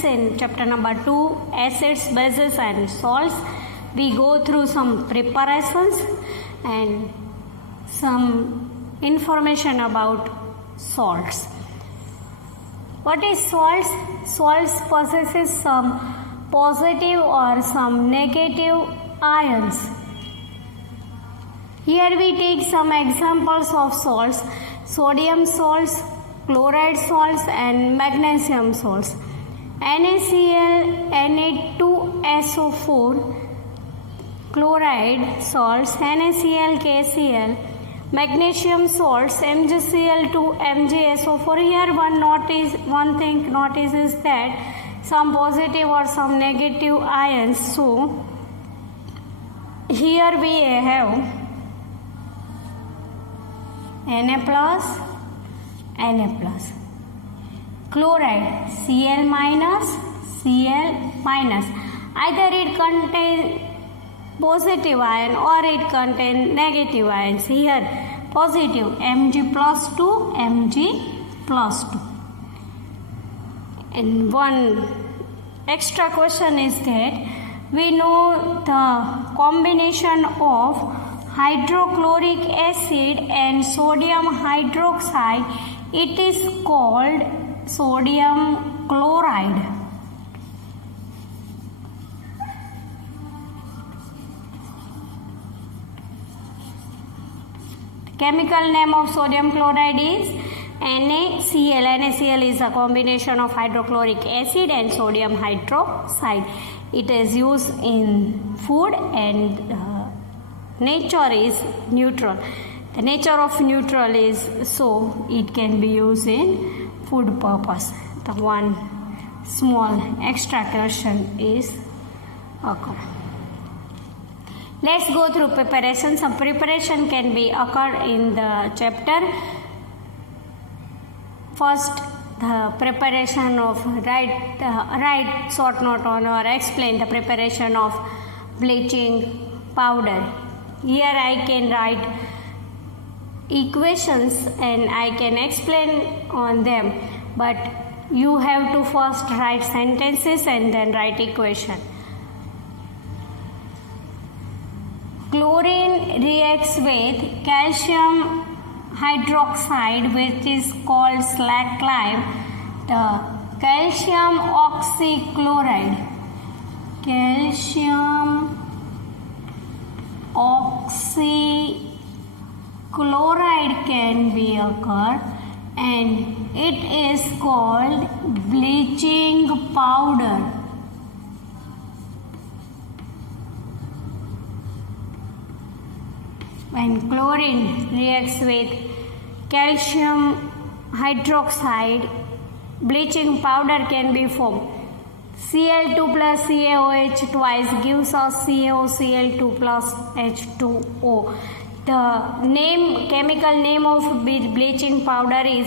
students in chapter number 2, acids, bases and salts. We go through some preparations and some information about salts. What is salts? Salts possesses some positive or some negative ions. Here we take some examples of salts: sodium salts, chloride salts and magnesium salts. NaCl, Na2SO4, chloride salts, NaCl, KCl, magnesium salts, MgCl2, MgSO4. Here one thing notice is that some positive or some negative ions. So here we have Na plus, Na plus. Chloride, Cl minus, Cl minus. Either it contains positive ion or it contains negative ions. Here positive, Mg plus 2, Mg plus 2. And one extra question is that we know the combination of hydrochloric acid and sodium hydroxide. It is called sodium chloride. Chemical name of sodium chloride is NaCl. NaCl is a combination of hydrochloric acid and sodium hydroxide. It is used in food and nature is neutral. The nature of neutral is so it can be used in food purpose. The one small extra question is occur. Let's go through preparation. Some preparation can be occurred in the chapter. First, the preparation of write short note on or explain the preparation of bleaching powder. Here I can write equations and I can explain on them, but you have to first write sentences and then write equation. Chlorine reacts with calcium hydroxide, which is called slag lime. The calcium oxychloride, calcium oxychloride can be occurred and it is called bleaching powder. When chlorine reacts with calcium hydroxide, bleaching powder can be formed. Cl2 plus CaOH twice gives us CaOCl2 plus H2O. The chemical name of bleaching powder is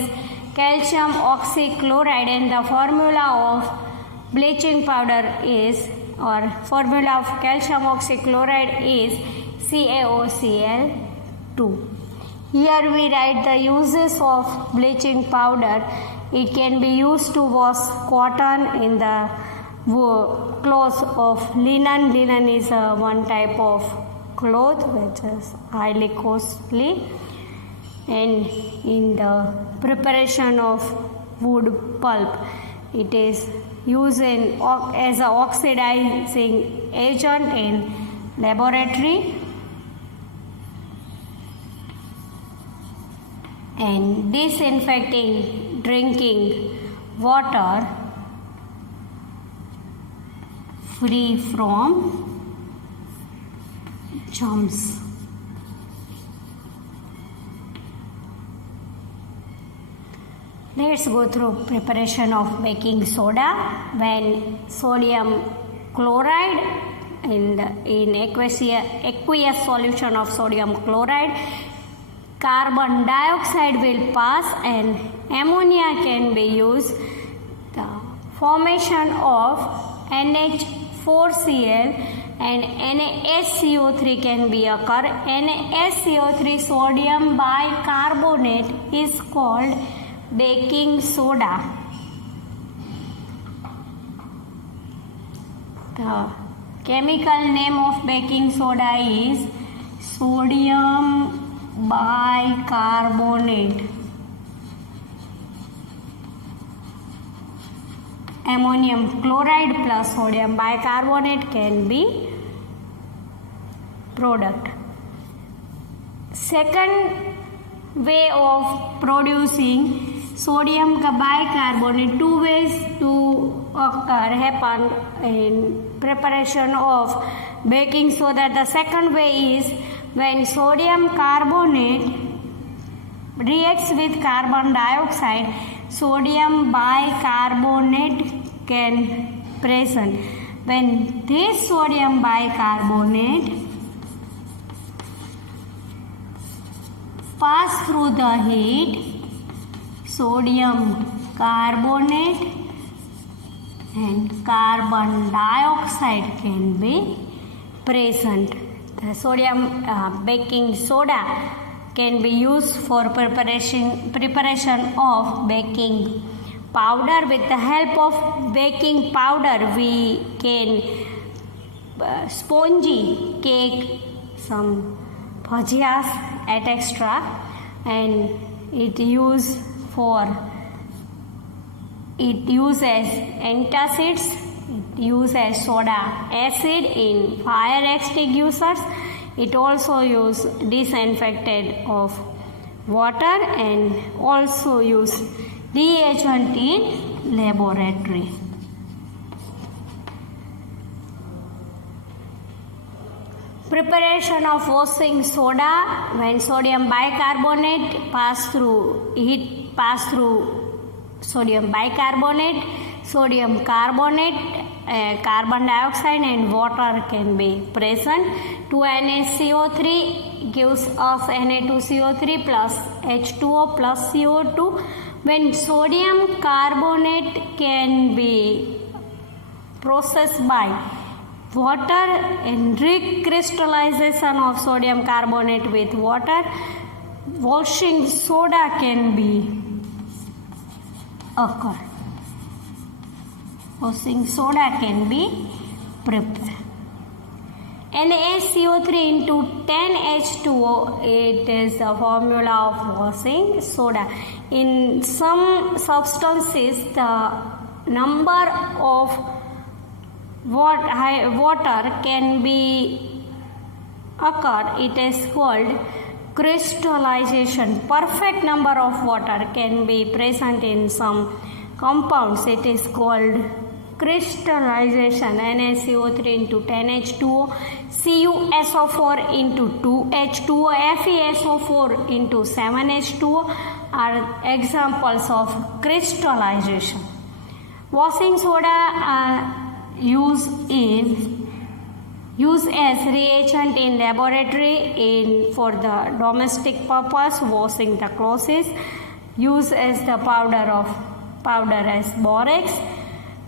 calcium oxychloride and the formula of bleaching powder is, or formula of calcium oxychloride is CaOCl2. Here we write the uses of bleaching powder. It can be used to wash cotton in the cloth of linen. Linen is one type of cloth which is highly costly, and in the preparation of wood pulp it is used as an oxidizing agent in laboratory, and disinfecting drinking water free from germs. Let's go through preparation of baking soda. When sodium chloride in aqueous solution of sodium chloride, carbon dioxide will pass and ammonia can be used. The formation of NH4Cl and NaSCO3 can be occur. NaSCO3 sodium bicarbonate is called baking soda. The chemical name of baking soda is sodium bicarbonate. Ammonium chloride plus sodium bicarbonate can be product. Second way of producing sodium bicarbonate, two ways to happen in preparation of baking soda. The second way is when sodium carbonate reacts with carbon dioxide, sodium bicarbonate can present. When this sodium bicarbonate pass through the heat, sodium carbonate and carbon dioxide can be present. The sodium baking soda can be used for preparation of baking powder. With the help of baking powder, we can spongy cake, some bhajias, etc. And it uses antacids, it uses soda acid in fire extinguishers. It also uses disinfectant of water and also use reagent in laboratory. Preparation of washing soda. When sodium bicarbonate pass through sodium bicarbonate, sodium carbonate, carbon dioxide and water can be present. 2NaCO3 gives us Na2CO3 plus H2O plus CO2. When sodium carbonate can be processed by water and recrystallization of sodium carbonate with water, washing soda can be occur. Washing soda can be prepared. NaCO3 into 10H2O, it is the formula of washing soda. In some substances, the number of water can be occur. It is called crystallization. Perfect number of water can be present in some compounds. It is called crystallization. NaCO3 into 10H2O, CuSO4 into 2H2O, FeSO4 into 7H2O are examples of crystallization. Washing soda used as reagent in laboratory for the domestic purpose, washing the clothes. Used as the powder as borax,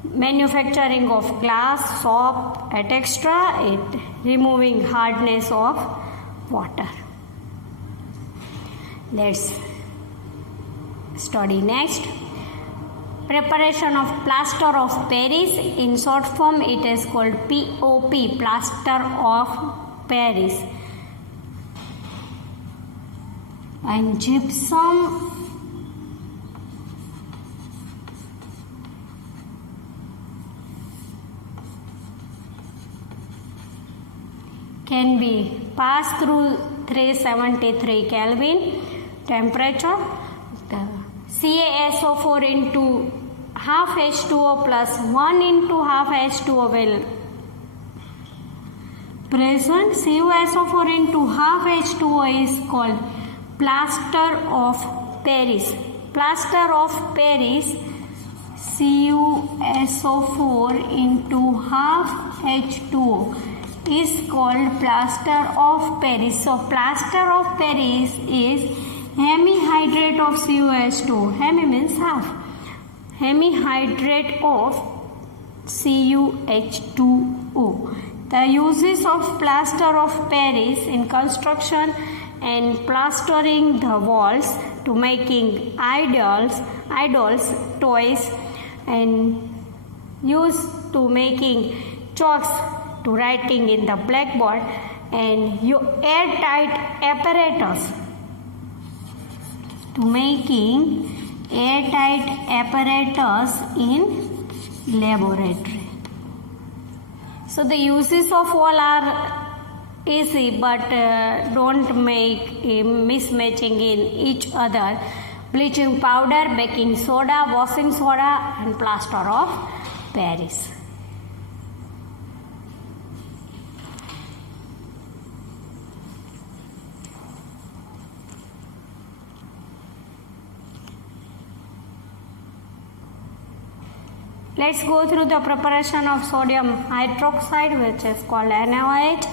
manufacturing of glass, soap, etc. It removing hardness of water. Let's study next. Preparation of plaster of Paris. In short form, it is called POP, plaster of Paris. And gypsum can be passed through 373 Kelvin temperature. CaSO4 into half H2O plus 1 into half H2O will present. CuSO4 into half H2O is called plaster of Paris. Plaster of Paris, CuSO4 into half H2O is called plaster of Paris. So plaster of Paris is hemihydrate of CuH2. Hemi means half. Hemihydrate of CuH2O. The uses of plaster of Paris in construction and plastering the walls to making idols, toys, and used to making chalks to writing in the blackboard, and your airtight apparatus to making airtight apparatus in laboratory. So the uses of all are easy, but don't make a mismatching in each other. Bleaching powder, baking soda, washing soda, and plaster of Paris. Let's go through the preparation of sodium hydroxide, which is called NaOH.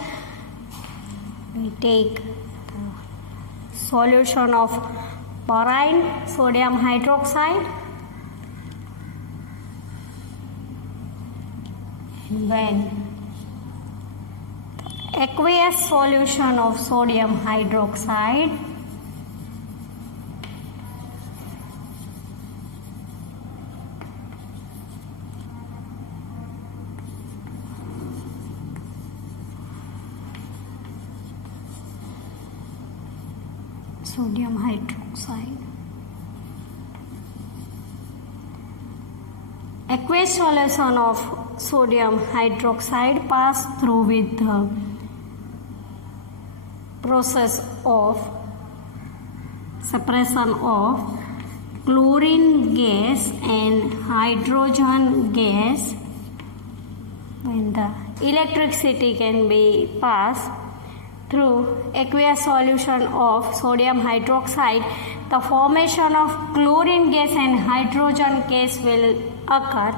We take solution of borine sodium hydroxide, and when aqueous solution of sodium hydroxide sodium hydroxide. Aqueous solution of sodium hydroxide pass through with the process of separation of chlorine gas and hydrogen gas. When the electricity can be passed through aqueous solution of sodium hydroxide, the formation of chlorine gas and hydrogen gas will occur.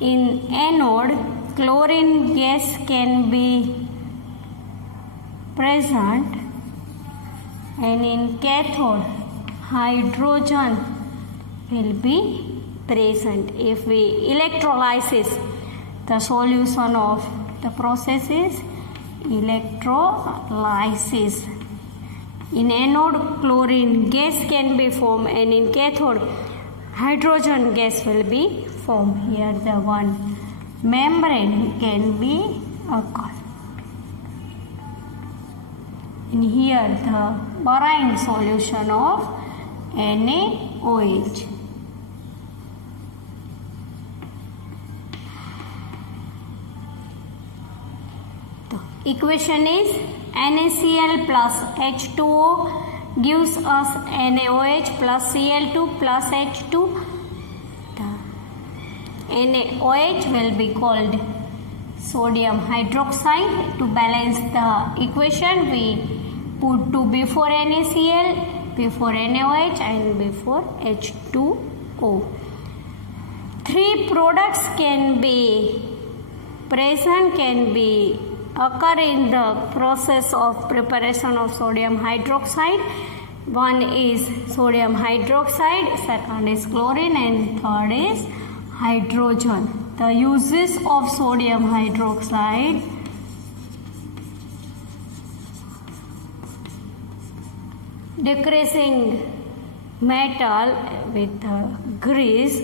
In anode, chlorine gas can be present, and in cathode, hydrogen will be present. If we electrolysis, the solution of the process is electrolysis. In anode, chlorine gas can be formed, and in cathode, hydrogen gas will be formed. Here the one membrane can be occurred. And here the borine solution of NaOH. Equation is NaCl plus H2O gives us NaOH plus Cl2 plus H2. The NaOH will be called sodium hydroxide. To balance the equation, we put 2 before NaCl, before NaOH, and before H2O. 3 products can be present, can be occur in the process of preparation of sodium hydroxide. One is sodium hydroxide, second is chlorine, and third is hydrogen. The uses of sodium hydroxide: decreasing metal with grease,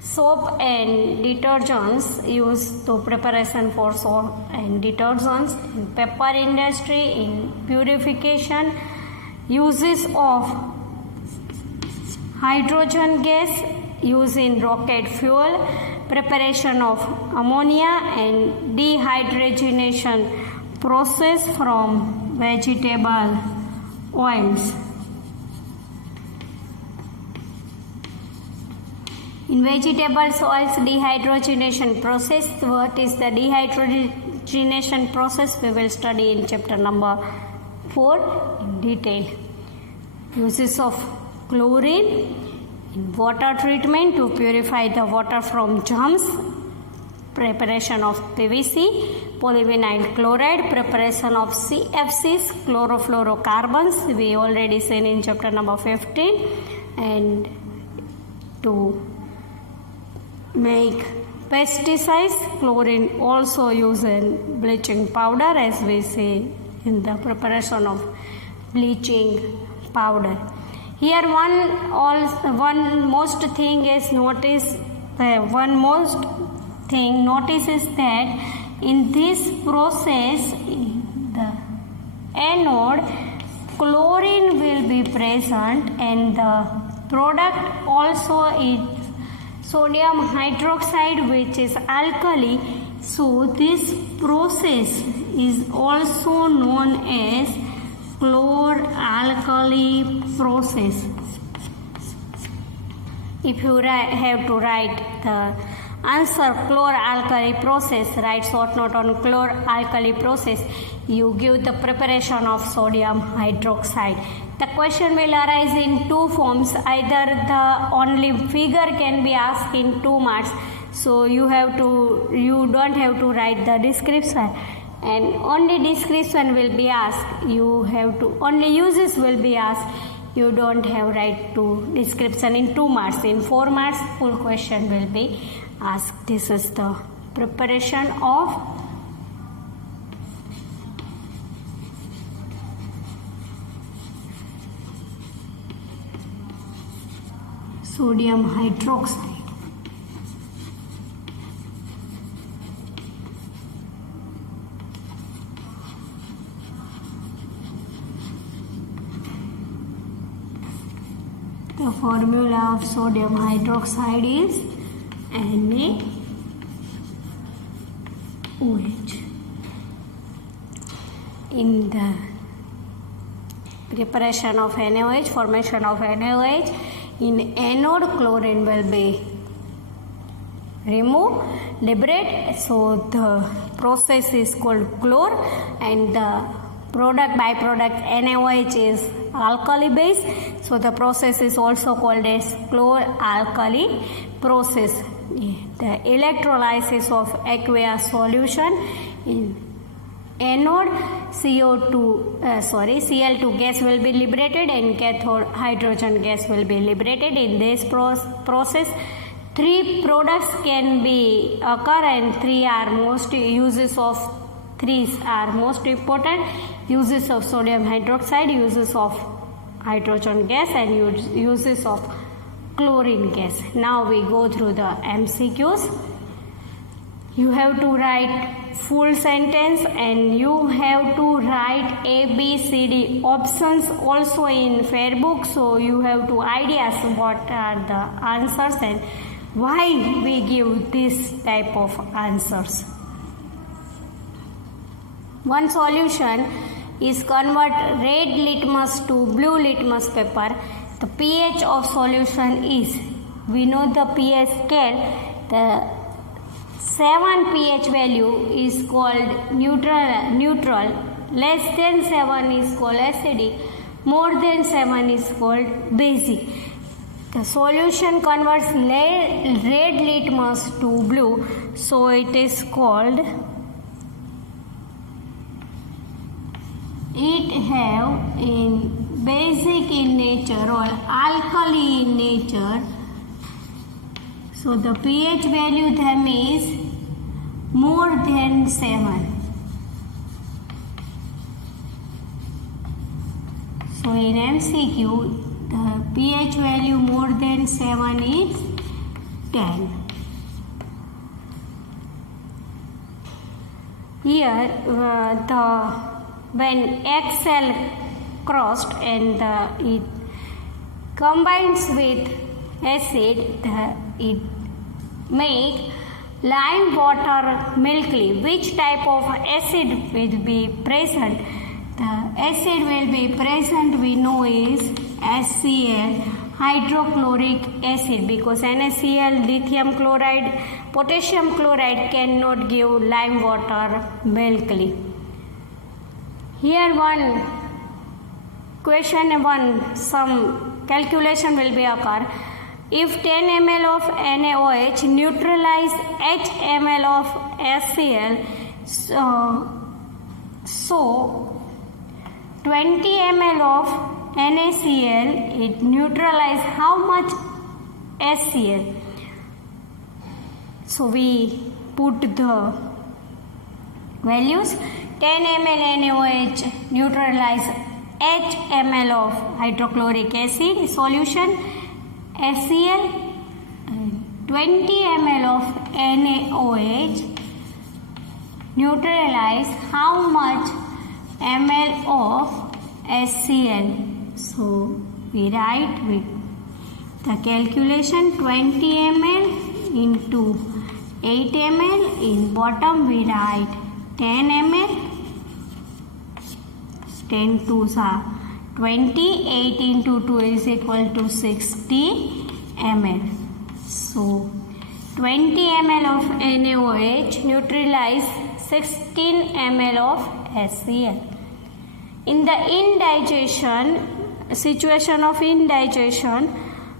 soap and detergents used to preparation for soap and detergents, in pepper industry, in purification, uses of hydrogen gas used in rocket fuel, preparation of ammonia, and dehydrogenation process from vegetable oils. In vegetable oils dehydrogenation process, what is the dehydrogenation process? We will study in chapter number 4 in detail. Uses of chlorine in water treatment to purify the water from germs, preparation of PVC, polyvinyl chloride, preparation of CFCs, chlorofluorocarbons, we already seen in chapter number 15, and to make pesticides, chlorine also used in bleaching powder, as we see in the preparation of bleaching powder. Here one most thing is notice is that In this process, the anode chlorine will be present and the product also is sodium hydroxide, which is alkali. So this process is also known as chlor-alkali process. If you have to write the answer chlor-alkali process, write short note on chlor-alkali process, you give the preparation of sodium hydroxide. The question will arise in two forms. Either the only figure can be asked in 2 marks, so you don't have to write the description, and only description will be asked. Only uses will be asked. You don't have right to description in 2 marks. In 4 marks, full question will be asked. This is the preparation of sodium hydroxide. The formula of sodium hydroxide is NaOH. In the preparation of NaOH, formation of NaOH, in anode chlorine will be removed, liberate. So the process is called chlor, and the byproduct NaOH is alkali base. So the process is also called as chlor-alkali process. The electrolysis of aqueous solution in anode Cl2 gas will be liberated and cathode hydrogen gas will be liberated. In this process, 3 products can be occur, and 3 are most important. Uses of sodium hydroxide, uses of hydrogen gas, and uses of chlorine gas. Now we go through the MCQs. You have to write full sentence and you have to write A, B, C, D options also in fair book. So you have to ideas what are the answers and why we give this type of answers. One solution is convert red litmus to blue litmus paper. The pH of solution is, we know the pH scale, the 7 pH value is called neutral, less than 7 is called acidic, more than 7 is called basic. The solution converts red litmus to blue, so it is called, it have in basic in nature or alkali in nature. So the pH value them is more than 7. So in MCQ, the pH value more than 7 is 10. Here when X cell crossed and it combines with acid, it make lime water milky. Which type of acid will be present? The acid will be present, we know, is HCl, hydrochloric acid, because NaCl, lithium chloride, potassium chloride cannot give lime water milky. Here some calculation will be occur. If 10 ml of NaOH neutralize H ml of HCl, so 20 ml of NaCl, it neutralize how much HCl? So we put the values. 10 ml NaOH neutralize H ml of hydrochloric acid solution HCl, 20 ml of NaOH neutralize how much ml of HCl. So we write with the calculation 20 ml into 8 ml. In bottom we write 10 ml. 10 2s are 20. 8 into 2 is equal to 60 ml. So 20 ml of NaOH neutralize 16 ml of HCl. In the indigestion, situation of indigestion,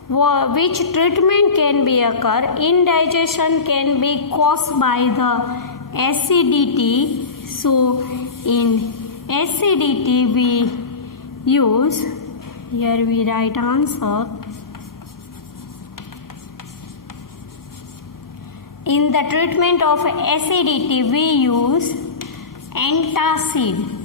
which treatment can be occur? Indigestion can be caused by the acidity. So in acidity we use, here we write answer. In the treatment of acidity we use antacid.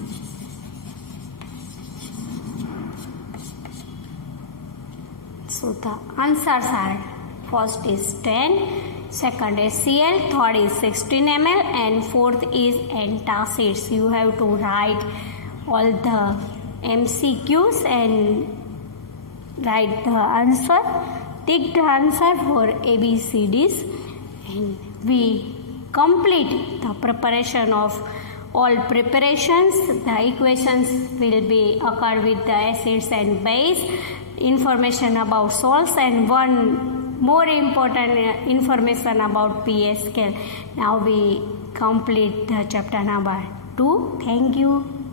So the answers are, first is 10, second is Cl, third is 16 ml and fourth is antacids. You have to write all the MCQs and write the answer. Take the answer for ABCDs and we complete the preparation of all preparations. The equations will be occur with the acids and base, information about salts and one more important information about pH scale. Now we complete the chapter number 2. Thank you.